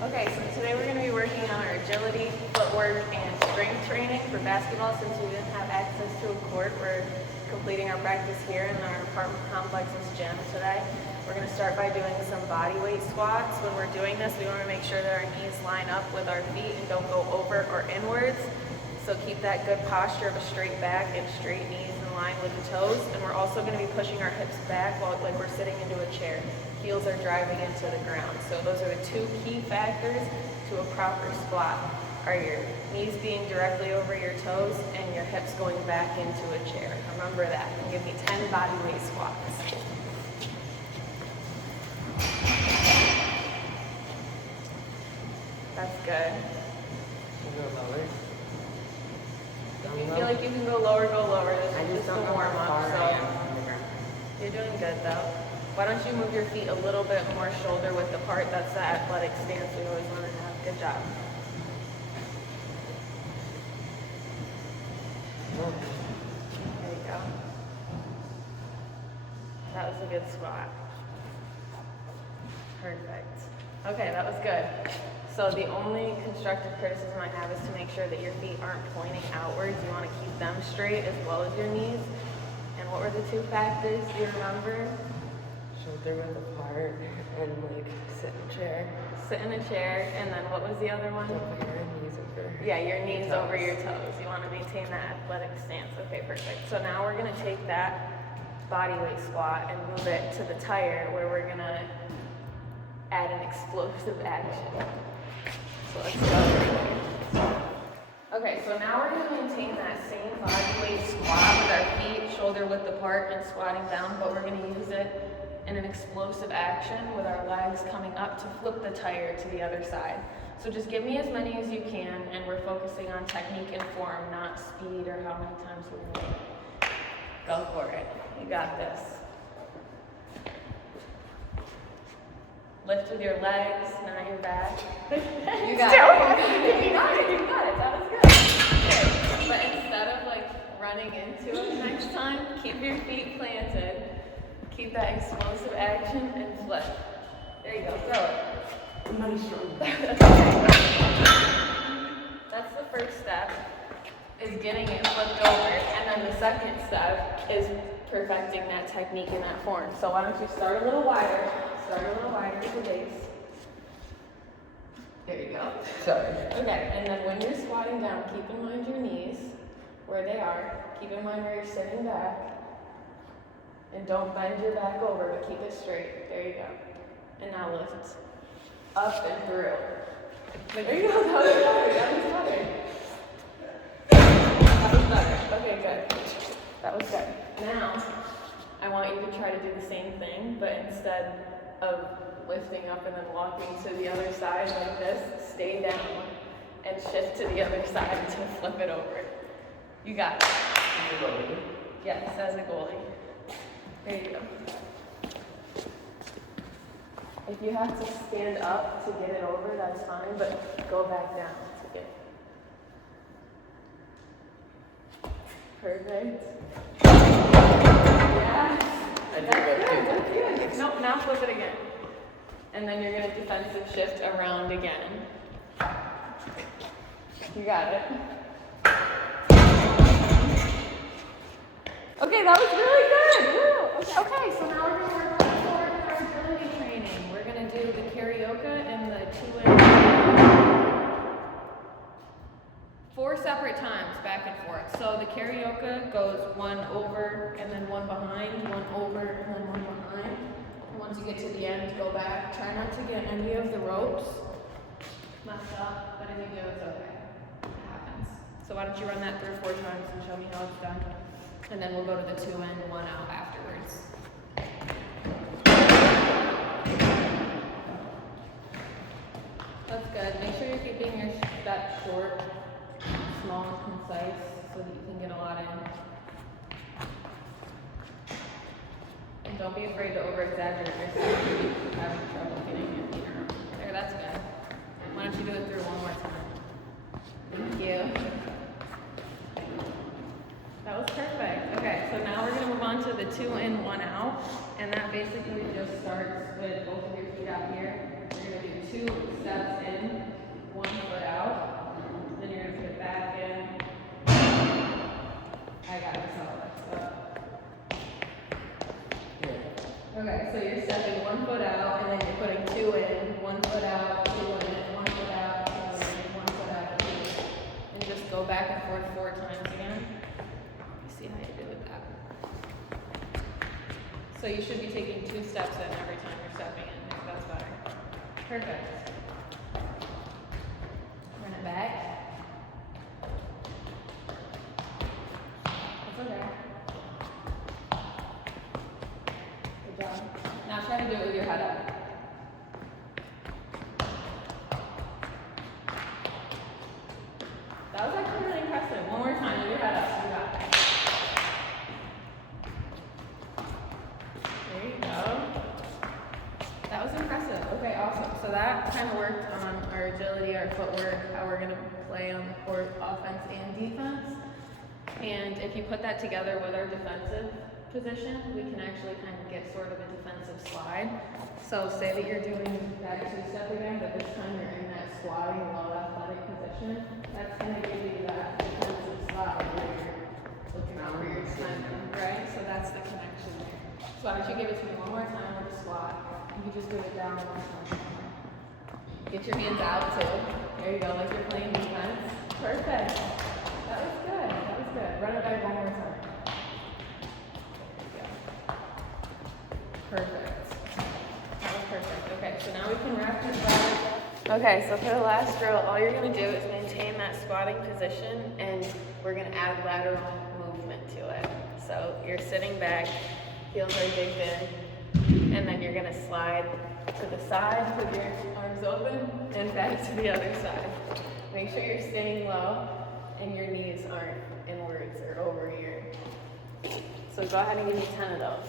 Okay, so today we're going to be working on our agility, footwork, and strength training for basketball. Since we didn't have access to a court, we're completing our practice here in our apartment complex's gym today. We're going to start by doing some body weight squats. When we're doing this, we want to make sure that our knees line up with our feet and don't go over or inwards. So keep that good posture of a straight back and straight knees in line with the toes. And we're also going to be pushing our hips back like we're sitting into a chair. Heels are driving into the ground. So those are the two key factors to a proper squat, are your knees being directly over your toes and your hips going back into a chair. Remember that. And give me 10 body weight squats. That's good. If you feel like you can go lower, go lower. This is just a warm up. So you're doing good though. Why don't you move your feet a little bit more shoulder width apart? That's the athletic stance we always want to have. Good job. There you go. That was a good squat. Perfect. Okay, that was good. So the only constructive criticism I have is to make sure that your feet aren't pointing outwards. You want to keep them straight as well as your knees. And what were the two factors? Do you remember? Shoulder width apart and like sit in a chair. Sit in a chair, and then what was the other one? Knees over. Yeah, your knees over your toes. You want to maintain that athletic stance. Okay, perfect. So now we're going to take that body weight squat and move it to the tire where we're going to add an explosive action. So let's go. Okay, so now we're going to maintain that same body weight squat with our feet shoulder width apart and squatting down, but we're going to use it in an explosive action with our legs coming up to flip the tire to the other side. So just give me as many as you can, and we're focusing on technique and form, not speed or how many times we're going to go for it. You got this. Lift with your legs, not your back. You got it. You got it. You got it. That was good. Okay. But instead of like running into it next time, keep your feet planted. Keep that explosive action and flip. There you go. Throw it. Nice one. That's the first step, is getting it flipped over. And then the second step is perfecting that technique and that form. So why don't you start a little wider. Start a little wider at the base. There you go. Sorry. Okay, and then when you're squatting down, keep in mind your knees, where they are. Keep in mind where you're sitting back. And don't bend your back over, but keep it straight. There you go. And now lift. Up and through. There you go. That was better. That was better. That was better. Okay, good. That was good. Now, I want you to try to do the same thing, but instead of lifting up and then walking to the other side like this, stay down and shift to the other side to flip it over. You got it. Yes, as a goalie. There you go. If you have to stand up to get it over, that's fine, but go back down to get it. Perfect. Yeah. That's good. Nope, now flip it again. And then you're going to defensive shift around again. You got it. Okay, that was really good. Woo. Okay, so now we're going to work on our agility training. We're going to do the karaoke and the two-leg. 4 separate times, back and forth. So the karaoke goes one over and then one behind, one over and then one behind. And once you get to the end, go back. Try not to get any of the ropes messed up, but if you do, it's okay. It happens. So why don't you run that 3 or 4 times and show me how it's done? And then we'll go to the 2 in, 1 out afterwards. That's good. Make sure you're keeping your steps short, small and concise, so that you can get a lot in. And don't be afraid to over-exaggerate yourself if you're having trouble getting your feet around. There, that's good. Why don't you do it through one more time? Thank you. That was perfect. Okay, so now we're going to move on to the 2 in, 1 out. And that basically just starts with both of your feet out here. You're going to do 2 steps in one foot out, and then you're putting two in, one foot out, two in, one foot out, two in, one foot out, two in. And just go back and forth 4 times again. See how you do with that. So you should be taking 2 steps in every time you're stepping in, if that's better. Perfect. Run it back. That's okay. Good job. Now try to do it with your head up. That was actually really impressive. One more time with your head up. You got it. There you go. That was impressive. Okay, awesome. So that kind of worked on our agility, our footwork, how we're going to play on the court, offense and defense. And if you put that together with our defensive position, we can actually kind of get sort of a defensive slide. So say that you're doing that 2-step again, but this time you're in that squatting, low athletic position. That's going to give you that defensive slide where you're looking out for your center, right? So that's the connection there. So why don't you give it to me one more time with a squat. You can just do it down one time. Get your hands out too. There you go, like you're playing defense. Perfect. That was good. That was good. Run it back one more time. There you go. Perfect. That was perfect. Okay, so now we can wrap this up. Okay, so for the last drill, all you're going to do is maintain that squatting position, and we're going to add lateral movement to it. So you're sitting back, heels are digged in, and then you're going to slide to the side with your arms open and back to the other side. Make sure you're staying low and your knees aren't inwards or over your. So go ahead and give me 10 of those.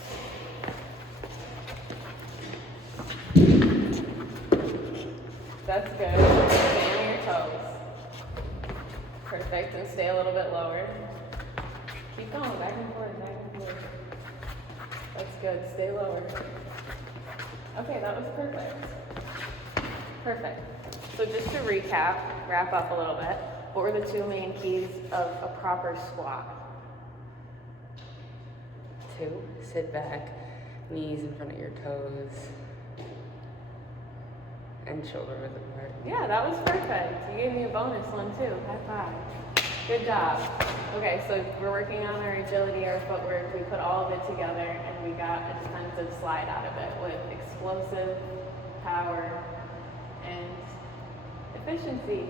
That's good. Stay on your toes. Perfect. And stay a little bit lower. Keep going. Back and forth, back and forth. That's good. Stay lower. Okay, that was perfect. Perfect. So just to recap, wrap up a little bit, what were the 2 main keys of a proper squat? 2, sit back, knees in front of your toes, and shoulder width apart. Yeah, that was perfect. You gave me a bonus one too. High five. Good job. Okay, so we're working on our agility, our footwork. We put all of it together and we got a defensive slide out of it with explosive power and efficiency.